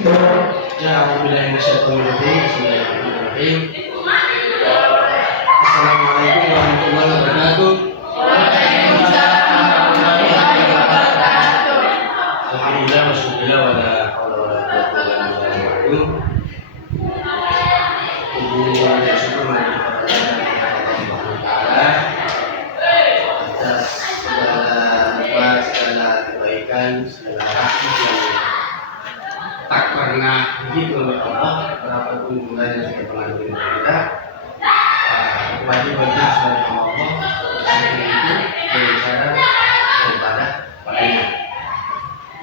Ya, alhamdulillah Bismillahirrahmanirrahim. Assalamualaikum warahmatullahi wabarakatuh. Alhamdulillah wassyukurullah wala haula wala quwwata illa billah. Puji dan syukur kepada Allah Subhanahu wa taala atas segala nikmat, segala kebaikan, segala rahmat yang tak pernah begitu oleh Allah. Berapapun jumlahnya sudah pernah diberi kita. Kewajibannya sebagai Allah itu berbicara daripada padanya.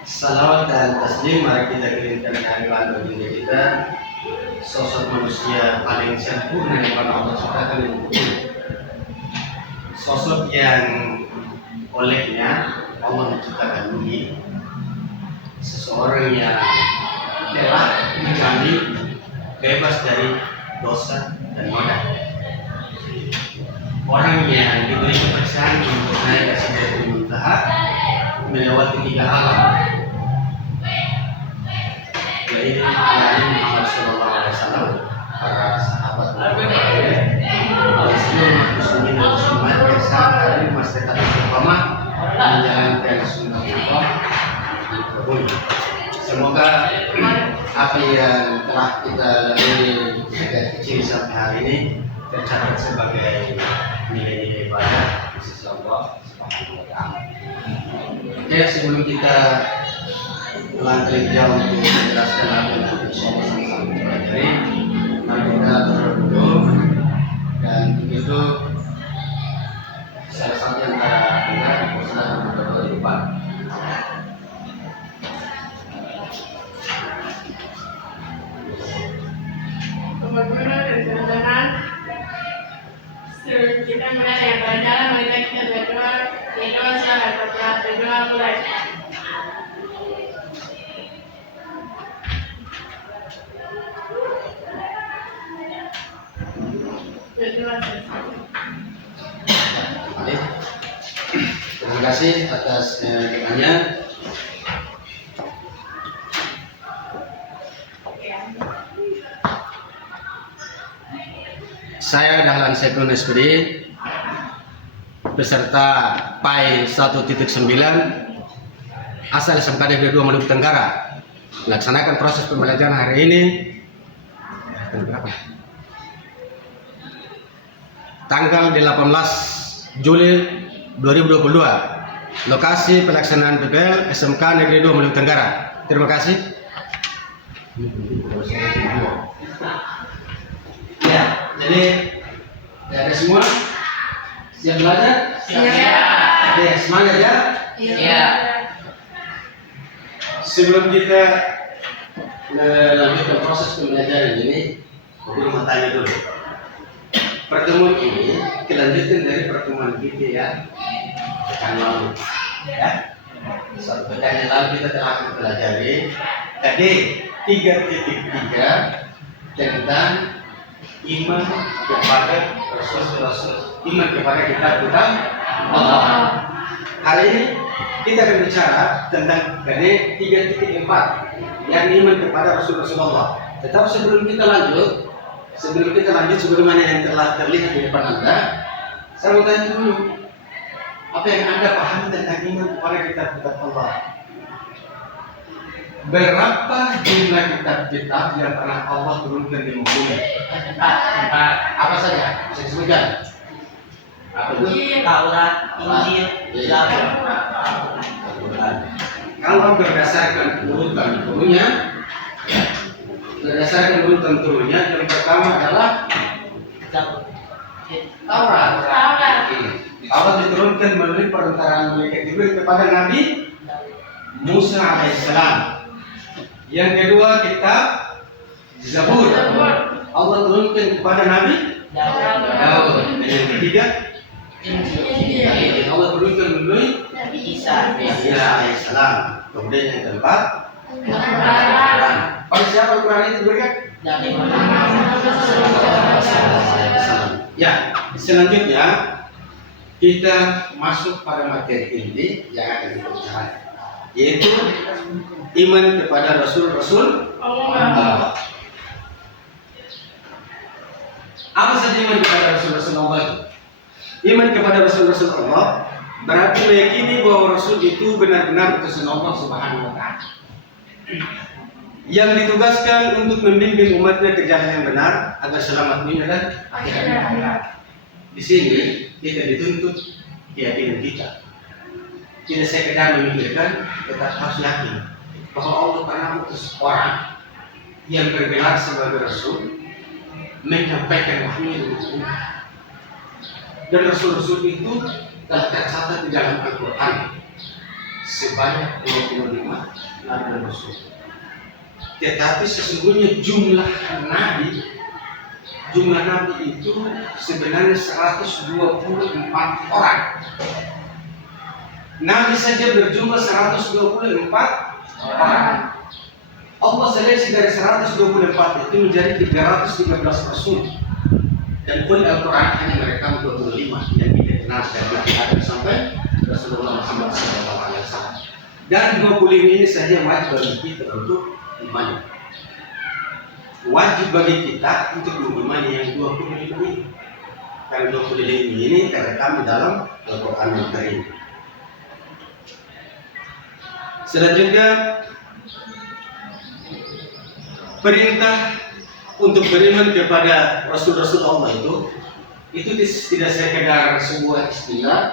Salawat dan taslim mari kita kirimkan kehadiran baginda kita, sosok manusia paling sempurna yang pernah Allah ciptakan di bumi. Sosok yang olehnya Allah menciptakan bumi. Seseorang yang telah dijamin bebas dari dosa dan noda. Orang yang diberi kepercayaan untuk naik ke Sidratul Muntaha melewati 3 alam, yaitu Nabi Muhammad SAW, para sahabat Nabi, seluruh muslimin dan muslimat yang saat hari masih tetap istiqomah menjalankan sunnah Allah di bumi. Semoga apa yang telah kita lalui sejak kecil sampai hari ini tercatat sebagai nilai-nilai ibadah di sisi Allah Subhanahu wa taala. Oke, sebelum kita melangkah jauh untuk menjelaskan apa yang kita sama-sama pelajari, mari kita berdoa dulu. Dan begitu salah satu yang antara kita bersama berdoa di depan. Guru dan teman-teman, kita mulai yang berjalan, marilah kita berdoa. Berdoa sahabat, berdoa mulai. Berdoa. Baik. Terima kasih atas doanya. Saya Dahlan Sekun SPD beserta PAI 1.9 asal SMK Negeri 2 Maluku Tenggara melaksanakan proses pembelajaran hari ini tanggal 18 Juli 2022. Lokasi pelaksanaan PPL SMK Negeri 2 Maluku Tenggara. Terima kasih. Ya, jadi ada semua siap belajar? Siap. Oke, semangat ya. Iya. Sebelum kita melanjutkan proses pembelajaran ini, aku mau tanya dulu. Pertemuan ini kelanjutan dari pertemuan kita ya pekan lalu. Ya, satu pekan yang lalu kita telah mempelajari tadi 3.3 tentang iman kepada Rasul, iman kepada kitab Allah. Hari ini kita akan bicara tentang dari 3.4 yang iman kepada Rasulullah. Tetapi sebelum kita lanjut sebagaimana yang telah terlihat di depan Anda, saya mau tanya dulu, apa yang Anda pahami tentang iman kepada kitab Allah? Berapa jumlah kitab-kitab yang pernah Allah turunkan di muka bumi? Apa saja? Bisa disebutkan? Apa itu? Taurat, Injil, Zabur. Kalau berdasarkan urutan turunnya, yang pertama adalah Taurat. Taurat diturunkan melalui perantaraan malaikat Jibril kepada Nabi Musa alaihissalam. Yang kedua kitab Zabur. Allah turunkan kepada Nabi Daud. Dan yang ketiga Injil. Allah turunkan melalui Nabi Isa. alaihissalam. Kemudian yang keempat Al-Quran. Pada siapa Al-Quran itu diberikan? Nabi Ya, selanjutnya kita masuk pada materi inti yang akan kita bicarakan. yaitu iman kepada Rasul-Rasul Allah. Apa saja iman kepada Rasul-Rasul Allah? Iman kepada Rasul-Rasul Allah berarti meyakini bahwa Rasul itu benar-benar utusan Allah Subhanahu wa Ta'ala, yang ditugaskan untuk membimbing umatnya ke jalan yang benar agar selamat dunia dan akhirat. Di sini kita dituntut keyakinan kita. Tidak sekedar memikirkan, tetap harus yakin bahwa Allah pernah mengutus orang yang bergelar sebagai Rasul, menyampaikan wahyu untuk umat. Dan Rasul-Rasul itu telah tercatat di dalam Al-Quran sebanyak 25 nabi dan Rasul. Tetapi sesungguhnya jumlah nabi itu sebenarnya 124 orang. Nabi saja berjumlah 124 orang. Allah seleksi dari 124 itu menjadi 313 Rasul. Dan pun Al-Quran hanya merekam 25 yang kita kenal dari Nabi Adam sampai Rasulullah Muhammad SAW. Dan 25 ini saja wajib bagi kita untuk imani. Wajib bagi kita untuk mengimani yang 25 ini. Karena 25 ini terekam di dalam Al-Quran Al-Karim. Selanjutnya, perintah untuk beriman kepada Rasul-Rasul Allah itu tidak sekedar sebuah istilah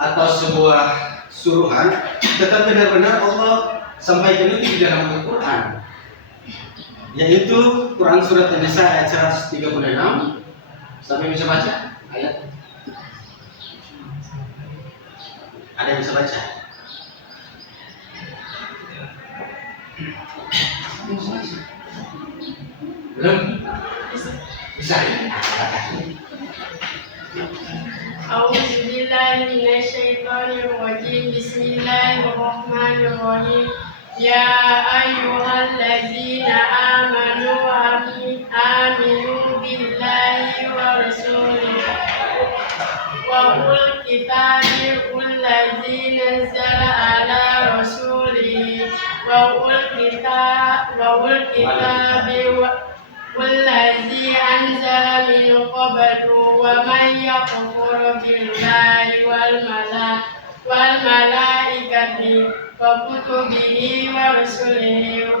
atau sebuah suruhan, tetapi benar-benar Allah sampaikan itu di dalam Al-Quran, yaitu Quran surat An-Nisa ayat 136. Sampai bisa baca ayat? Ada yang bisa baca? Belum? Bisa ya? A'udzu billahi minasyaitonir rajim. Bismillahirrahmanirrahim. Ya ayyuhallazina amanu aminu billahi wa rasulihi wa ul kitabil allazi nazzala ala rasulihi wa ul kitabi والذي أنزل من قبل ومن يكفر بالله والملائكة وكتبه ورسله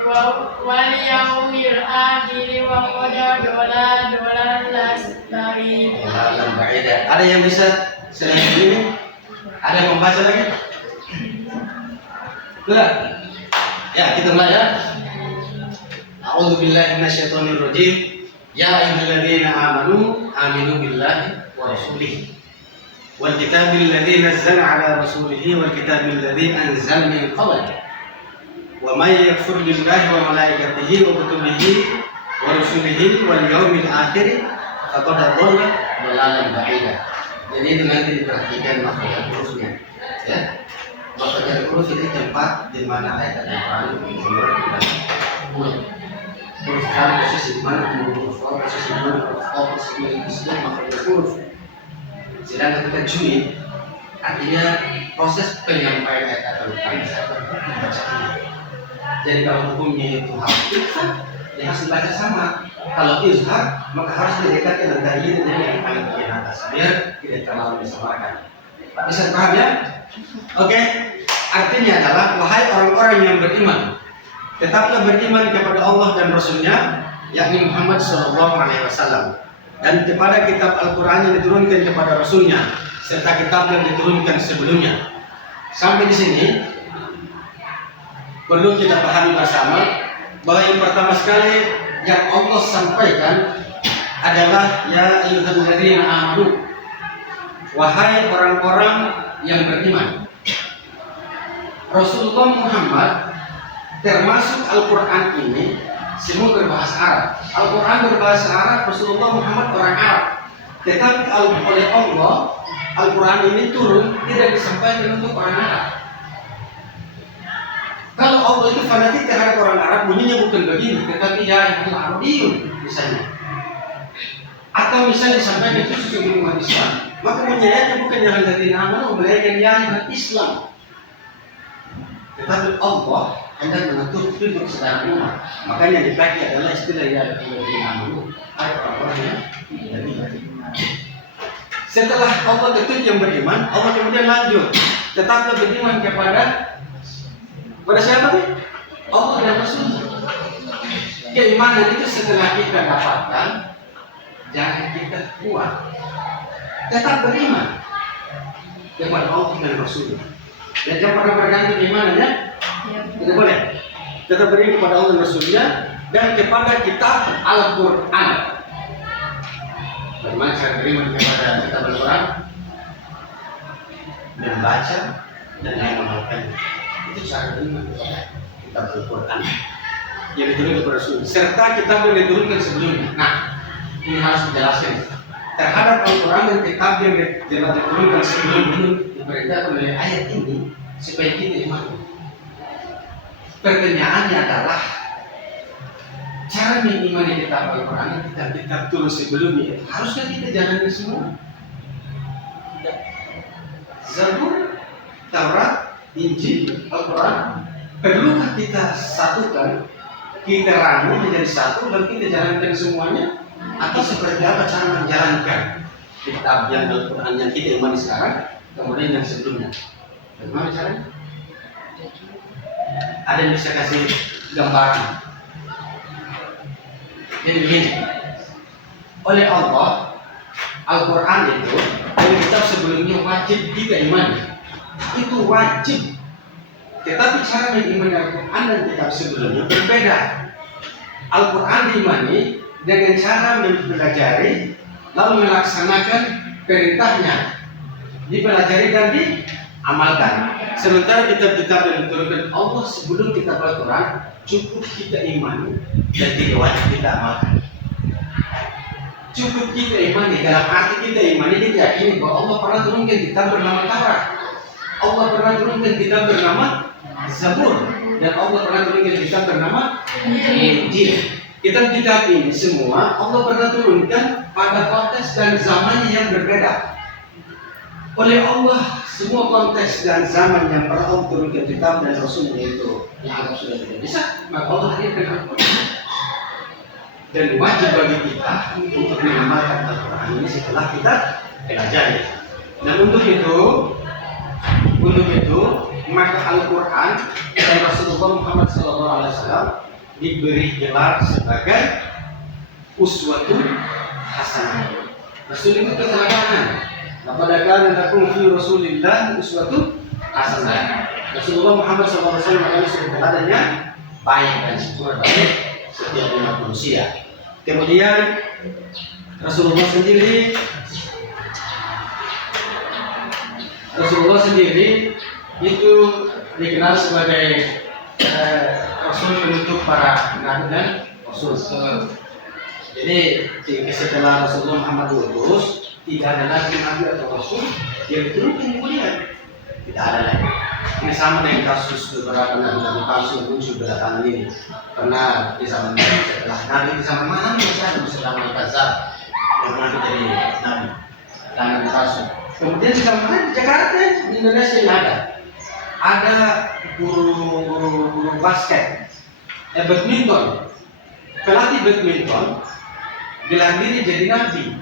واليوم الآخر وقد ضلالا بعيدا. Ada yang bisa selain ini? Ada yang membaca lagi? Sudah? Ya, kita mulai ya. A'udzu billahi minasyaitonir rajim. Ya ayyuhalladzina aminu billahi wa rasulihi wal kitabil ladzi nazzala ala rasulihi wal kitabil ladzi anzala min qabl wa may yakfur billahi wa malaikatihi wa kutubihi wa rusulihi wal yawmil akhir faqad dhalla dhalalan ba'ida. Jadi itu nanti diperhatikan makhraj hurufnya, ya. Makhraj huruf itu tempat di mana ayat Al-Qur'an huruf posisi di mana huruf posisi di mana posisi di mana makhraj huruf. Sedangkan tajwid artinya proses penyampaian ayat Al-Qur'an bacaan. Jadi kalau hukumnya itu harus izhar, ya harus dibaca sama. Kalau izhar, maka harus didekatkan dengan tajwid yang paling bagian atas biar tidak terlalu disamakan. Bisa paham ya? Oke. Artinya adalah wahai orang-orang yang beriman, tetaplah beriman kepada Allah dan Rasulnya, yakni Muhammad SAW, dan kepada kitab Al-Quran yang diturunkan kepada Rasulnya, serta kitab yang diturunkan sebelumnya. Sampai di sini perlu kita pahami bersama bahwa yang pertama sekali yang Allah sampaikan adalah ya ayyuhalladzina amanu, wahai orang-orang yang beriman. Rasulullah Muhammad termasuk Al-Quran ini semua berbahasa Arab. Al-Quran berbahasa Arab, Rasulullah Muhammad orang Arab. Tetapi oleh Allah, Al-Quran ini turun tidak disampaikan untuk orang Arab. Kalau Allah itu fanatik terhadap orang Arab, bunyinya bukan begini, tetapi ya yang Arabiyun misalnya. Atau misalnya disampaikan khusus untuk umat Islam, maka bunyinya bukan yang dari nama, melainkan ya Islam. Tetapi Allah hendak mengatur hidup secara umum. Makanya dipakai adalah istilah ya dulu. Ada orang-orang yang beriman. Setelah Allah ketujuh yang beriman, Allah kemudian lanjut. Tetaplah beriman kepada siapa nih? Allah dan Rasul. Keimanan itu setelah kita dapatkan, jangan kita kuat. Tetap beriman kepada Allah dan Rasul. Dan jangan pernah berganti imannya. Tidak boleh. Tetap beriman kepada Allah dan Rasulnya dan kepada kitab Al-Quran. Bagaimana cara beriman kepada kitab Al-Quran? Membaca dan mengamalkannya. Itu cara beriman kepada kitab Al-Quran yang diturunkan kepada Rasul. Serta kitab yang diturunkan sebelumnya. Nah, ini harus dijelaskan. Terhadap Al-Quran dan kitab yang diturunkan sebelumnya diperintahkan oleh ayat ini supaya kita iman. Pertanyaannya adalah cara mengimani kitab Al-Quran dan kitab-kitab turun sebelumnya haruskah kita jalani semua? Zabur, Taurat, Injil, Al-Quran, perlukah kita satukan, kita ramu menjadi satu dan kita jalankan semuanya? Atau seperti apa cara menjalankan kitab yang Al-Quran yang kita imani sekarang, kemudian yang sebelumnya? Bagaimana caranya? Ada yang bisa kasih gambaran? Jadi begini, oleh Allah, Al-Quran itu dari kitab sebelumnya wajib kita imani. Itu wajib. Tetapi cara mengimani Al-Quran dan kitab sebelumnya berbeda. Al-Quran diimani dengan cara mempelajari lalu melaksanakan perintahnya, dipelajari dan diamalkan. Sementara kitab-kitab yang diturunkan Allah sebelum kitab Al-Quran cukup kita imani dan tidak wajib kita amalkan. Cukup kita imani, dalam arti kita imani kita yakini bahwa Allah pernah turunkan kitab bernama Taurat, Allah pernah turunkan kitab bernama Zabur, dan Allah pernah turunkan kitab bernama Injil. Kitab-kitab ini semua Allah pernah turunkan pada konteks dan zaman yang berbeda. Oleh Allah, semua konteks dan zaman yang pernah Allah turunkan kitab dan Rasulnya itu yang anggap sudah tidak bisa, maka Allah hadirkan Al-Quran. Dan wajib bagi kita untuk mengamalkan Al-Quran ini setelah kita pelajari. Dan untuk itu maka Al-Quran dan Rasulullah Muhammad SAW diberi gelar sebagai uswatun hasanah. Rasul itu keteladanan. Laqad kana lakum fi Rasulillah uswatun hasanah. Rasulullah Muhammad SAW adalah suri teladannya baik dan sempurna bagi setiap umat manusia. Kemudian Rasulullah sendiri itu dikenal sebagai Rasul penutup para nabi dan Rasul. Jadi setelah Rasulullah Muhammad diutus, tidak ada lagi nabi atau Rasul yang diturunkan kemudian. Tidak ada lagi. Ini sama dengan kasus beberapa nabi palsu yang muncul belakangan ini. Karena di zaman setelah nabi di zaman mana misalnya Muhammad Al-Kadzab yang nabi jadi nabi dan nabi palsu. Kemudian di zaman di Jakarta di Indonesia ini ada guru basket, badminton, pelatih badminton bilang diri jadi nabi,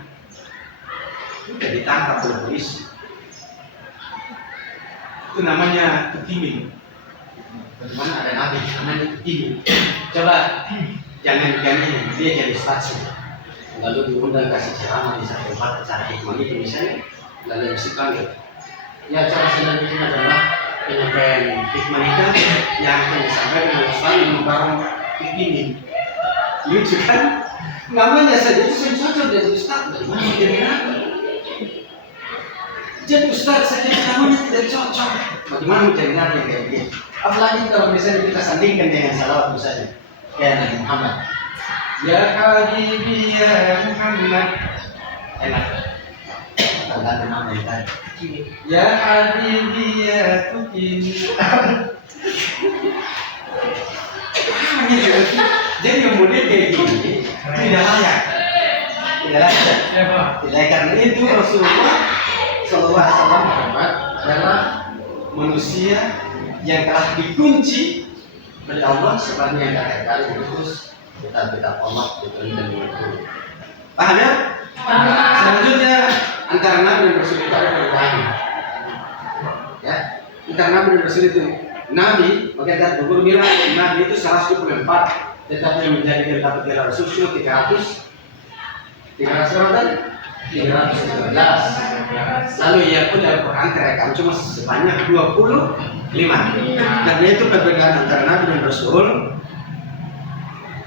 sudah ditangkap oleh polisi. Itu namanya ketimin. Bagaimana ada nabi namanya ketimin? Coba jangan ini dia jadi saksi, lalu diundang kasih ceramah di satu tempat acara hikmah itu misalnya, lalu dipanggil. Ya cara selanjutnya adalah penyampaian hikmah itu yang akan disampaikan oleh Ustaz yang barang ketimin. Lucu kan? Namanya saja itu cocok dari Ustaz, bagaimana jadi nabi? Jadi Ustaz saja namanya tidak cocok. Bagaimana menjadi nabi yang kayak begini? Apalagi kalau misalnya kita sandingkan dengan salawat misalnya kayak Nabi Muhammad. Ya Habibi ya Muhammad. Enak. Tanda nama yang tadi. Ya Habibi ya Tukin. Jadi yang model kayak gini tidak layak. Tidak layak karena itu Rasulullah SAW Muhammad adalah manusia yang telah dikunci oleh Allah sebabnya yang terakhir kali diutus kita komat dan mengukur. Paham ya? Selanjutnya antara Nabi dan Rasul itu ada perbedaan. Ya, antara Nabi dan Rasul itu Nabi, makanya guru bilang Nabi itu 124, tetapi yang menjadi dapat gelar Rasul 300 berapa? 313. Lalu ia pun dalam Quran terekam cuma sebanyak 25. Karena itu perbedaan antara Nabi dan Rasul.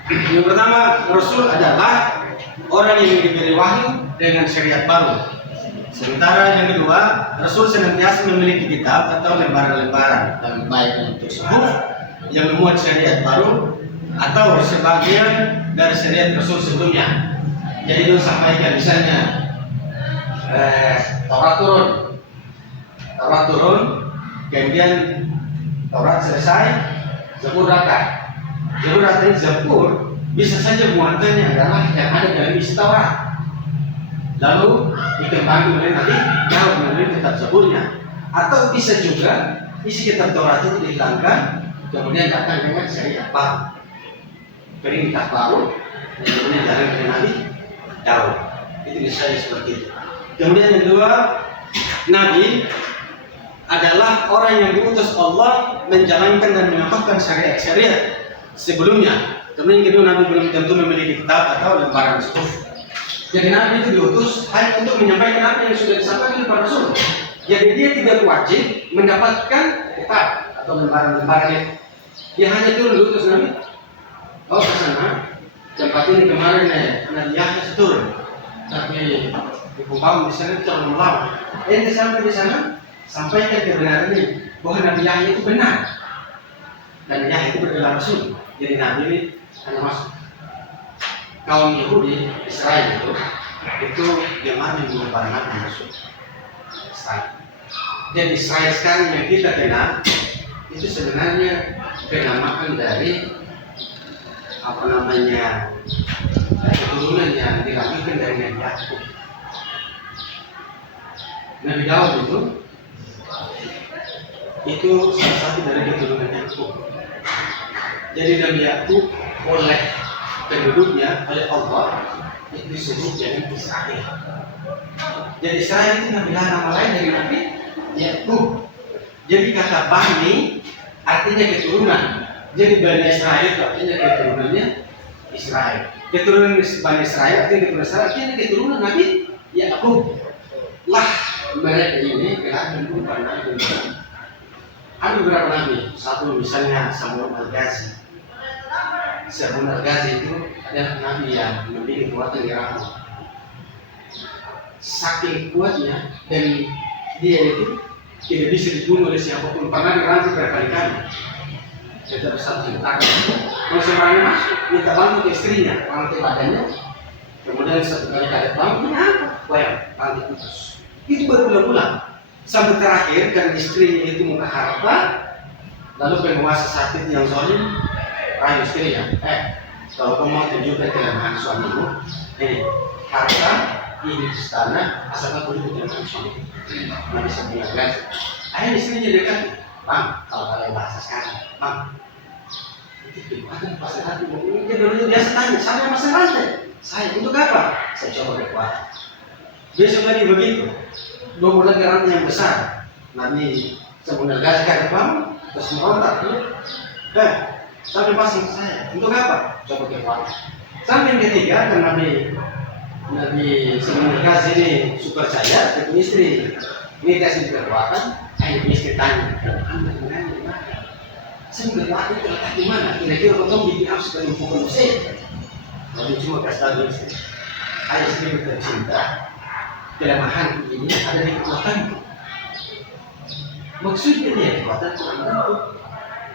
Yang pertama, Rasul adalah orang yang diberi wahyu dengan syariat baru. Sementara yang kedua, Rasul senantiasa memiliki kitab atau lembaran-lembaran dalam baik untuk suhuf yang memuat syariat baru atau sebagian dari syariat Rasul sebelumnya. Jadi itu sampaikan misalnya Taurat turun, kemudian Taurat selesai, Zabur datang. Zabur bisa saja muatannya adalah yang ada dalam isi Taurat. Lalu dikembangkan oleh Nabi Daud melalui kitab Zaburnya, atau bisa juga isi kitab Taurat itu dihilangkan, kemudian datang dengan syariat baru, perintah baru, kemudian jalan dengan Nabi Daud. Itu bisa seperti itu. Kemudian yang kedua, Nabi adalah orang yang diutus Allah menjalankan dan mengamalkan syariat-syariat sebelumnya. Kemudian yang kedua, Nabi belum tentu memiliki kitab atau lembaran suhuf. Jadi Nabi itu diutus hanya untuk menyampaikan apa yang sudah disampaikan oleh para Rasul. Jadi dia tidak wajib mendapatkan kitab atau lembaran-lembaran. Dia hanya turun diutus Nabi. Oh ke sana, tempat ini kemarin Nabi Yahya turun, tapi di Pungkaum di sana jangan melawan. Ente sampai di sana, sampaikan kebenaran ini bahwa Nabi Yahya itu benar dan Yahya itu adalah Rasul. Jadi Nabi ini hanya masuk. Kaum Yahudi Israel itu jemaah yang menyebarkan Nabi Rasul Israel. Dan Israel sekarang yang kita kenal itu sebenarnya penamaan dari keturunan yang diambilkan dari Nabi Yakub. Nabi Daud itu salah satu dari keturunan Yakub. Jadi Nabi Yakub oleh penduduknya, oleh Allah itu disebut dengan Israel. Jadi Israel itu nama lain dari Nabi Yakub. Jadi kata Bani artinya keturunan. Jadi Bani Israel itu artinya keturunannya Israel. Keturunan Bani Israel artinya keturunan Nabi Yakub. Lah mereka ini telah mendudukan Nabi. Ada beberapa Nabi. Satu misalnya Samuel Al-Ghazi. Samuel Al-Ghazi itu adalah Nabi yang memiliki kekuatan yang saking kuatnya dan dia itu tidak bisa dibunuh oleh siapapun. Pernah dirantai berkali-kali. Kita bersatu takut. Kalau semuanya masuk, minta bantu ke istrinya, rantai badannya. Kemudian satu kali kadet bantu, kenapa? Bayang, rantai putus. Itu berulang-ulang. Sampai terakhir kan istrinya itu muka harta, lalu penguasa sakit yang zalim rayu istrinya. Kalau kamu mau tunjukkan kelemahan suamimu, ini harta, ini istana, asalkan kamu tunjukkan suamimu. Nabi Sallallahu Alaihi Wasallam. Akhirnya istrinya dekat. Bang, kalau kalian bahasa sekarang, bang, itu kekuatan pasal hati. Dia dulu biasa tanya, saya pasal rantai. Saya untuk apa? Saya coba kekuatan. Besok lagi begitu. 2 bulan rantai yang besar. Nabi sebenarnya kasih ke kamu, terus merontak. Sampai pasang saya. Untuk apa? Coba kekuatan. Sampai yang ketiga, karena Nabi sebenarnya kasih ini super saya, ketemu istri. Ini kasih kekuatan. Ayo istri tanya, Anda menanya di mana? Saya berdoa itu terletak di mana? Kira-kira kamu bikin apa supaya memukul Mesir? Lalu cuma kasih tahu istri. Ayo istri tercinta, kelemahan ini ada di kekuatanku. Maksudnya dia kekuatan Tuhan itu.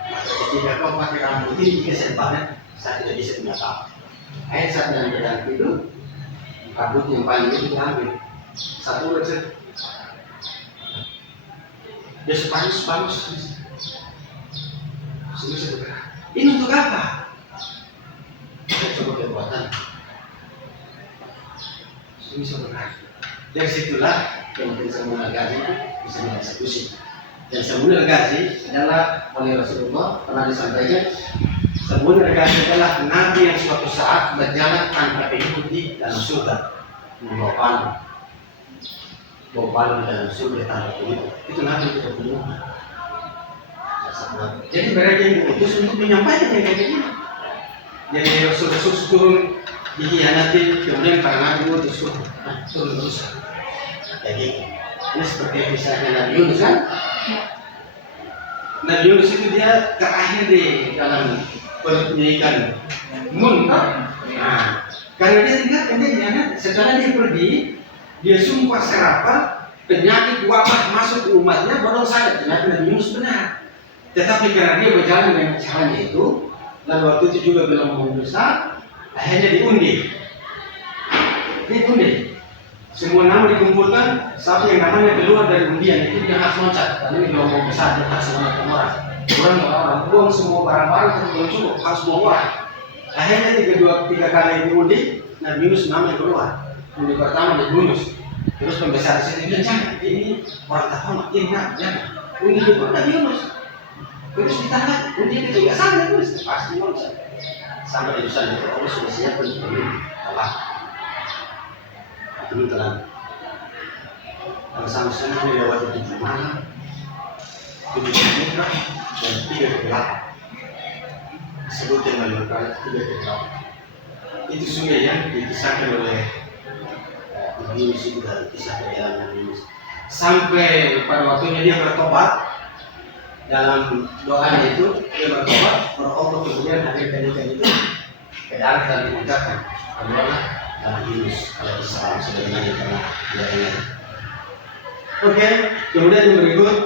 Maka ketika kau pakai rambut ini kesan banget, saya tidak bisa menyatakan. Ayo saat dalam jalan itu, rambut yang paling itu diambil. Satu wajah. Dia sepanis. Ini untuk apa? Kita coba kekuatan. Ini sebenarnya. Dari situlah yang bisa mengajar itu bisa dieksekusi. Dan sebuah negasi adalah oleh Rasulullah pernah disampaikan, sebuah negasi adalah nabi yang suatu saat berjalan tanpa pengikuti dalam surga, membawa palu dalam surga tanpa pengikut. Itu nabi kita punya. Jadi mereka yang diutus untuk menyampaikan yang kayak gini. Jadi Rasul turun dikhianati, kemudian para nabi itu turun terus. Kayak gitu. Ini seperti misalnya Nabi Yunus kan? Nabi Yunus itu dia terakhir di dalam perutnya ikan muntah. Nah, karena dia tinggal dia dikhianati. Setelah dia pergi, dia sumpah serapah, penyakit wabah masuk ke umatnya, baru sadar ternyata Nabi Yunus benar. Tetapi karena dia berjalan dengan caranya itu, lalu waktu itu juga belum mau besar, akhirnya diundi. Semua nama dikumpulkan, siapa yang namanya keluar dari undian itu dia harus loncat. Karena ini gelombang besar, dia harus menonton orang. Orang buang semua barang-barang itu belum cukup, harus buang orang. Akhirnya tiga kali diundi, Nabi Yunus namanya keluar. Undi pertama Nabi Yunus, terus pembesar di sini bilang jangan, ini orang terhormat, ini jangan. Undi kedua Nabi Yunus, terus ditahan, undi ketiga sama terus pasti loncat. Sampai di sana itu Allah sudah siap untuk ini, Allah. Ini telah sama sama melewati 7 malam, 7 mitra dan 3 kegelapan. Disebutkan oleh Al-Quran 3 kegelapan. Itu sudah yang dikisahkan oleh Yunus itu dari kisah perjalanan Yunus. Sampai pada waktunya dia bertobat dalam doanya itu, dia bertobat, Allah kemudian hadirkan ikan itu ke darat dan diucapkan Allah Nabi Yunus alaihissalam sebagaimana yang pernah dia dengar. Oke, kemudian yang berikut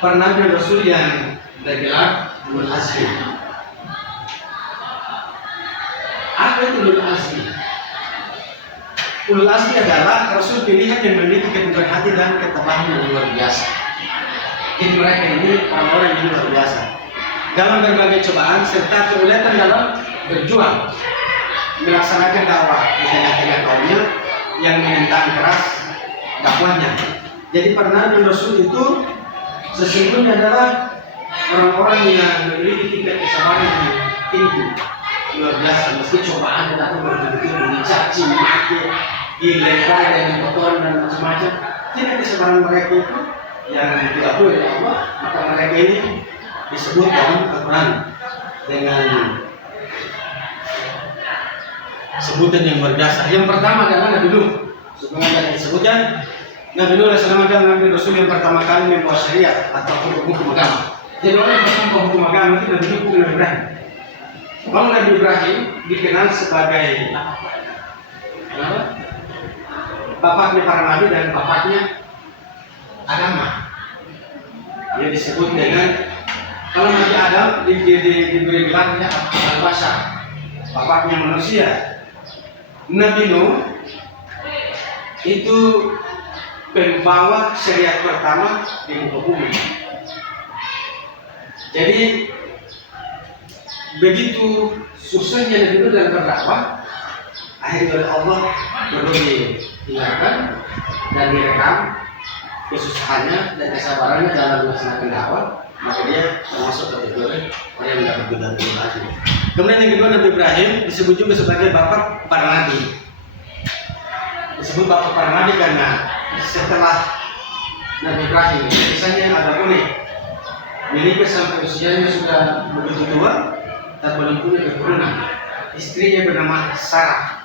para nabi dan rasul yang bergelar ulul azmi. Apa itu ulul azmi? Ulul azmi adalah rasul pilihan yang memiliki keteguhan hati dan ketabahan yang luar biasa. Jadi mereka ini orang-orang yang luar biasa dalam berbagai cobaan serta kesulitan dalam berjuang melaksanakan dakwah di tengah-tengah kaumnya yang menentang keras dakwahnya. Jadi para nabi dan rasul itu sesungguhnya adalah orang-orang yang memiliki tingkat kesabaran yang tinggi, luar biasa. Meski cobaan tetapi betul-betul dicaci, maki, dilebar dan dikotori dan macam-macam, tingkat kesabaran mereka itu yang diakui oleh Allah. Maka mereka ini disebut dalam Al-Quran dengan sebutan yang berdasar. Yang pertama adalah Nabi Nuh. Sebagaimana disebutkan, Nabi Nuh adalah Nabi Rasul yang pertama kali membawa syariat atau hukum agama. Jadi orang yang membawa hukum agama itu Nabi Nuh bukan Nabi Ibrahim. Kalau Nabi Ibrahim dikenal sebagai bapaknya para nabi dan bapaknya agama. Dia disebut dengan, kalau Nabi Adam diberi gelarnya Al-Bashar, bapaknya manusia. Nabi Nuh itu pembawa syariat pertama di muka bumi. Jadi begitu susahnya Nabi Nuh dalam berdakwah, akhirnya oleh Allah perlu dihindarkan dan direkam kesusahannya dan kesabarannya dalam melaksanakan dakwah. Maka dia termasuk kategori orang yang mendapat godaan lagi. Kemudian yang kedua, Nabi Ibrahim disebut juga sebagai bapak para nabi. Disebut bapak para nabi karena setelah Nabi Ibrahim kisahnya agak unik. Menikah sampai usianya sudah begitu tua dan belum punya keturunan. Istrinya bernama Sarah.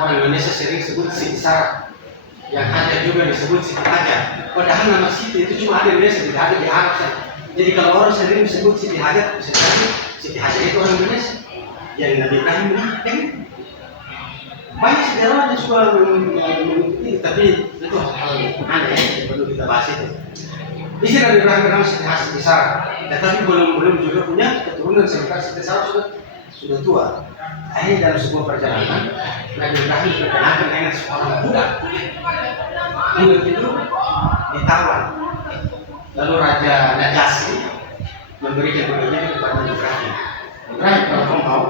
Orang Indonesia sering sebut Siti Sarah. Yang Hajar juga disebut Siti Hajar. Padahal nama Siti itu cuma ada di Indonesia, tidak ada di Arab saja. Jadi kalau orang sering disebut Siti Hajar, bisa jadi Siti Hajar itu orang Indonesia. Yang Nabi Ibrahim kan banyak sejarawan yang suka mengikuti, tapi itu hal aneh yang perlu kita bahas itu. Istri Nabi Ibrahim bernama Siti Sarah, tetapi belum juga punya keturunan sementara Siti Sarah sudah tua. Akhirnya dalam sebuah perjalanan Nabi Ibrahim dikenalkan dengan seorang budak. Budak itu ditawan. Lalu Raja Najasyi memberikan budaknya kepada Nabi Ibrahim. Ibrahim, kalau kau mau,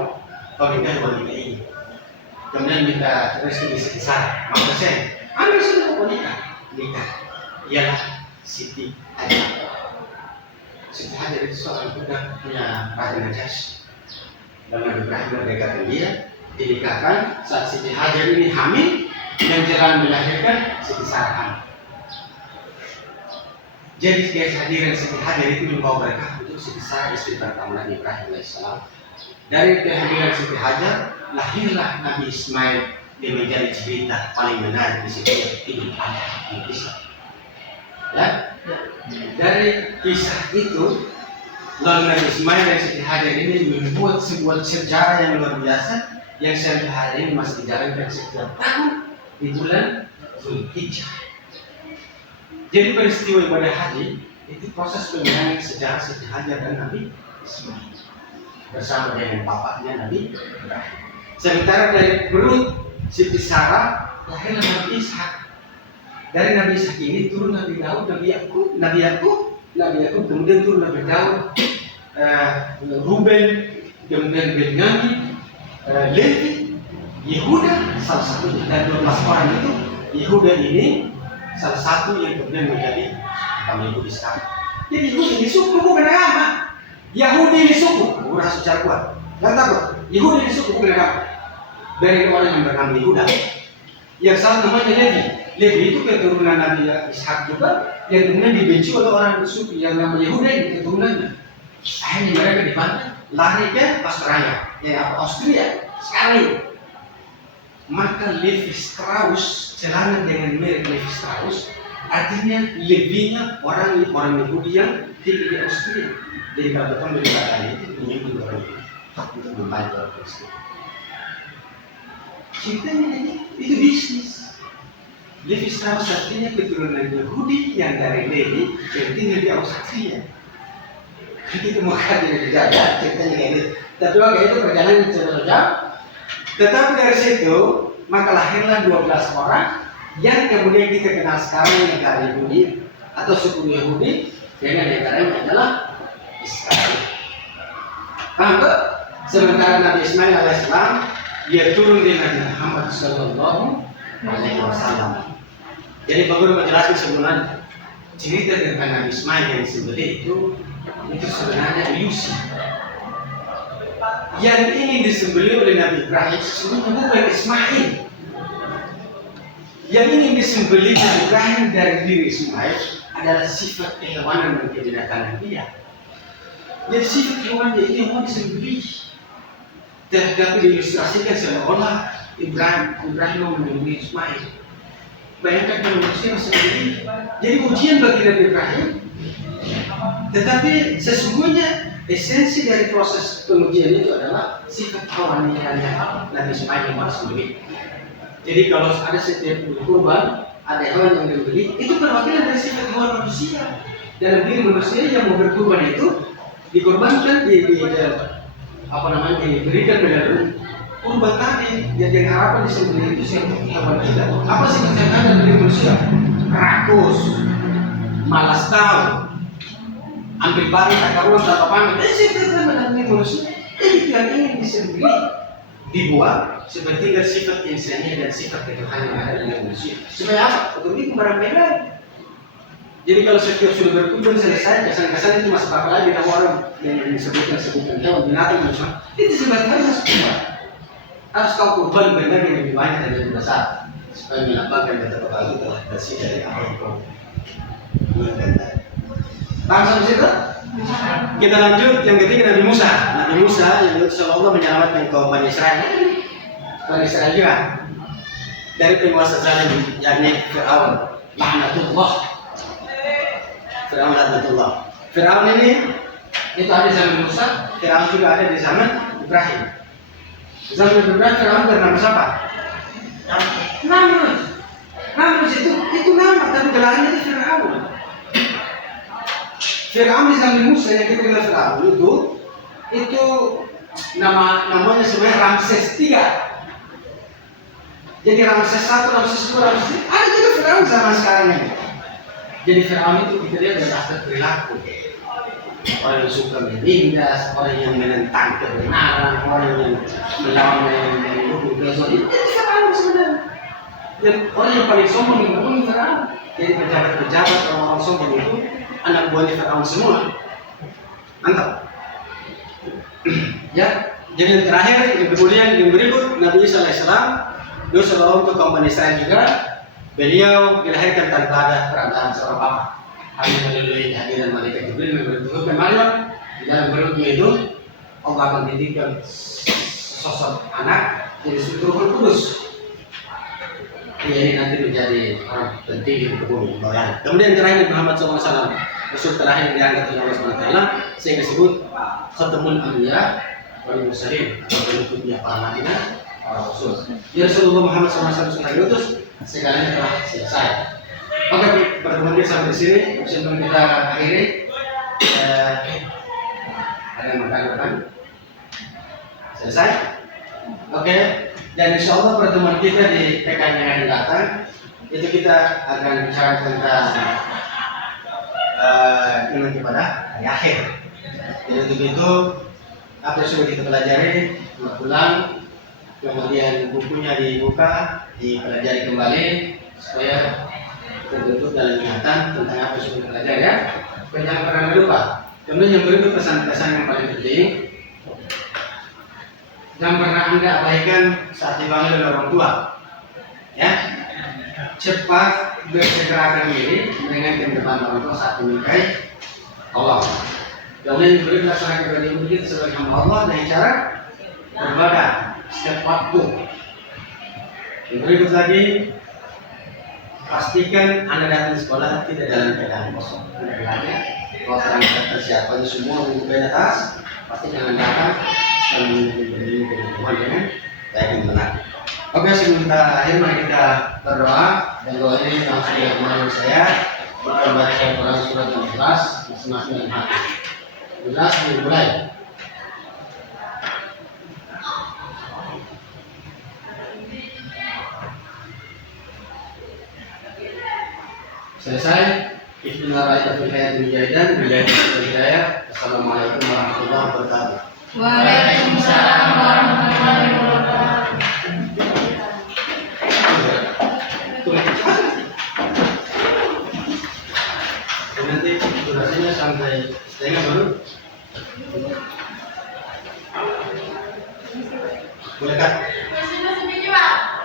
kau nikah dengan wanita ini. Kemudian minta restu di Siti Sarah. Maka saya ambil sudah mau nikah. ialah Siti Hajar. Siti Hajar itu seorang budak punya Raja Najasyi. Dan Nabi Ibrahim merdekakan dia, dinikahkan saat Siti Hajar ini hamil dan jalan melahirkan Siti Sarah. Jadi kehadiran Siti Hajar itu membawa berkah untuk Siti Sarah, istri pertama Nabi Ibrahim AS. Dari kehadiran Siti Hajar lahirlah Nabi Ismail yang menjadi cerita paling menarik di setiap ini ada di kisah. Ya, dari kisah itu lalu Nabi Ismail dan Siti Hajar ini membuat sebuah sejarah yang luar biasa yang sampai hari ini masih dijalankan setiap tahun di bulan Zulhijjah. Jadi peristiwa ibadah haji itu proses pengirangan sejarah Siti Hajar dan Nabi Ismail bersama dengan bapaknya Nabi Ibrahim. Sementara dari perut Siti Sarah lahirlah Nabi Ishak. Dari Nabi Ishak ini turun Nabi Daud, Nabi Yakub, kemudian turun Nabi Daud, Ruben, kemudian Benyamin, Levi, Yehuda, salah satu dari 12 orang itu. Yehuda ini salah satu yang kemudian menjadi kami Yahudi sekarang. Jadi Yahudi ini suku bukan agama. Yahudi ini suku, bukan secara kuat. Gak takut. Yahudi ini suku bukan agama. Dari orang yang bernama Yehuda. Yang salah namanya Levi. Levi itu keturunan Nabi Ishak juga, yang kemudian dibenci oleh orang suku yang nama Yehuda ini keturunannya. Akhirnya mereka dibantu lari ke Australia, Austria sekali. Maka Levi Strauss, celana dengan merek Levi Strauss, artinya Levinya orang Yahudi yang tinggal di Austria. Jadi kalau kita beli kata itu menyebut orang untuk membantu orang Kristen. Ceritanya ini itu bisnis. Levi Strauss artinya keturunan Yahudi yang dari Levi yang tinggal di Austria. Itu mau kaji dijaga ceritanya kayak gitu. Tapi waktu itu perjalanan cerita jauh. Tetapi dari situ maka lahirlah 12 orang yang kemudian kita kenal sekarang negara Yahudi atau suku Yahudi dengan negaranya adalah Israel. Paham tak? Sementara Nabi Ismail alaihissalam dia turun di Nabi Muhammad sallallahu alaihi wasallam. Jadi baru menjelaskan sebenarnya cerita tentang Nabi Ismail yang disembelih itu sebenarnya ilusi. Yang ingin disembelih oleh Nabi Ibrahim sesungguhnya bukan Ismail. Yang ingin disembelih Nabi Ibrahim dari diri Ismail adalah sifat kehewanan dan kebinatangan dia. Jadi sifat hewan dia itu yang mau disembelih. Tetapi diilustrasikan seolah-olah Ibrahim mau menyembelih Ismail. Bayangkan kalau manusia sendiri. Jadi ujian bagi Nabi Ibrahim. Tetapi sesungguhnya esensi dari proses pengujian itu adalah sifat kehawaniannya Nabi Ismail yang harus disembelih. Jadi kalau ada setiap kurban, ada hewan yang dibeli, itu perwakilan dari sifat hewan manusia. Dalam diri manusia yang mau berkurban itu dikorbankan, diberikan dengan kurban tadi. Yang harapan disembelih itu sifat hewan kita. Apa sih kecenderungan dari diri manusia? Rakus, malas tahu, ambil barang tak karuan tak apa-apa. Sifat dari diri manusia. Ini yang ingin disembelih, dibuat seperti sifat insani dan sifat ketuhanan yang ada dalam manusia. Supaya apa? Untuk itu barang beda. Jadi kalau setiap sudah berkumpul selesai, kesan-kesan itu masuk akal lagi dengan orang yang disebutkan hewan binatang macam itu sebetulnya harus kurban. Harus kau kurban benda yang lebih banyak dan lebih besar supaya melambangkan kata kata itu telah bersih dari apa yang kau inginkan. Paham sampai situ? Kita lanjut yang ketiga Nabi Musa. Nabi Musa yang diutus oleh Allah menyelamatkan kaum Bani Israel. Bani Israel juga dari penguasa zalim yakni Fir'aun. Laknatullah. Fir'aun laknatullah. Fir'aun ini itu ada di zaman Musa, Fir'aun juga ada di zaman Ibrahim. Di zaman Ibrahim Fir'aun bernama siapa? Namrud. Namrud itu nama tapi gelarnya itu Fir'aun. Fir'aun di zaman Musa yang kita kenal Fir'aun itu namanya sebenarnya Ramses III. Jadi Ramses I, Ramses II, Ramses III. Ada juga Fir'aun zaman sekarang ini. Jadi Fir'aun itu kita lihat dari aspek perilaku. Orang yang suka menindas, orang yang menentang kebenaran, orang yang melawan yang itu Fir'aun sebenarnya. Dan orang yang paling sombong di bumi Firaun. Jadi pejabat-pejabat orang-orang sombong itu anak buahnya Firaun semua. Mantap. Ya, jadi yang terakhir, yang kemudian yang berikut Nabi Isa alaihissalam, beliau seorang untuk kaum Bani Israel juga. Beliau dilahirkan tanpa ada perantaraan seorang bapa. Hanya melalui hadiran malaikat Jibril memberitahukan malam di dalam perutnya itu Allah akan titipkan sosok anak jadi Ruhul Kudus. Ini nanti menjadi orang penting di bumi. Kemudian terakhir Muhammad SAW, Rasul terakhir yang diangkat oleh Allah SWT, sehingga disebut Khatamul Anbiya wal Mursalin atau penutupnya para nabi dan para rasul. Ya Rasulullah Muhammad SAW sudah diutus, segalanya telah selesai. Oke, pertemuan kita sampai di sini. Sebelum kita akhiri, ada yang makan? Selesai? Oke. Dan insya Allah pertemuan kita di PKN yang akan datang itu kita akan bicara tentang iman kepada hari akhir. Jadi untuk itu apa yang sudah kita pelajari pulang, kemudian bukunya dibuka, dipelajari kembali supaya terbentuk dalam ingatan tentang apa yang sudah kita pelajari ya. Jangan pernah lupa. Kemudian yang berikut pesan-pesan yang paling penting. Jangan pernah Anda abaikan saat dipanggil oleh orang tua. Ya, cepat bersegerakan diri mendengarkan depan orang tua saat menikahi Allah. Kemudian beri laksanakan kepada ibu kita sebagai hamba Allah dengan cara beribadah setiap waktu. Yang berikut lagi, pastikan Anda datang di sekolah tidak dalam keadaan kosong. Tidak lagi. Kalau terangkat persiapannya semua untuk beda tas, pasti jangan datang. Baik yang benar. Oke, sebelum kita akhir mari kita berdoa dan doa ini langsung dilakukan saya. Kita baca Quran surat yang 11 masing-masing dengan hati. 11 dimulai. Selesai. Bismillahirrahmanirrahim. Assalamualaikum warahmatullahi wabarakatuh. Waalaikumsalam warahmatullahi wabarakatuh. Nanti durasinya sampai setengah baru. Boleh kan? Masih sedikit, Pak.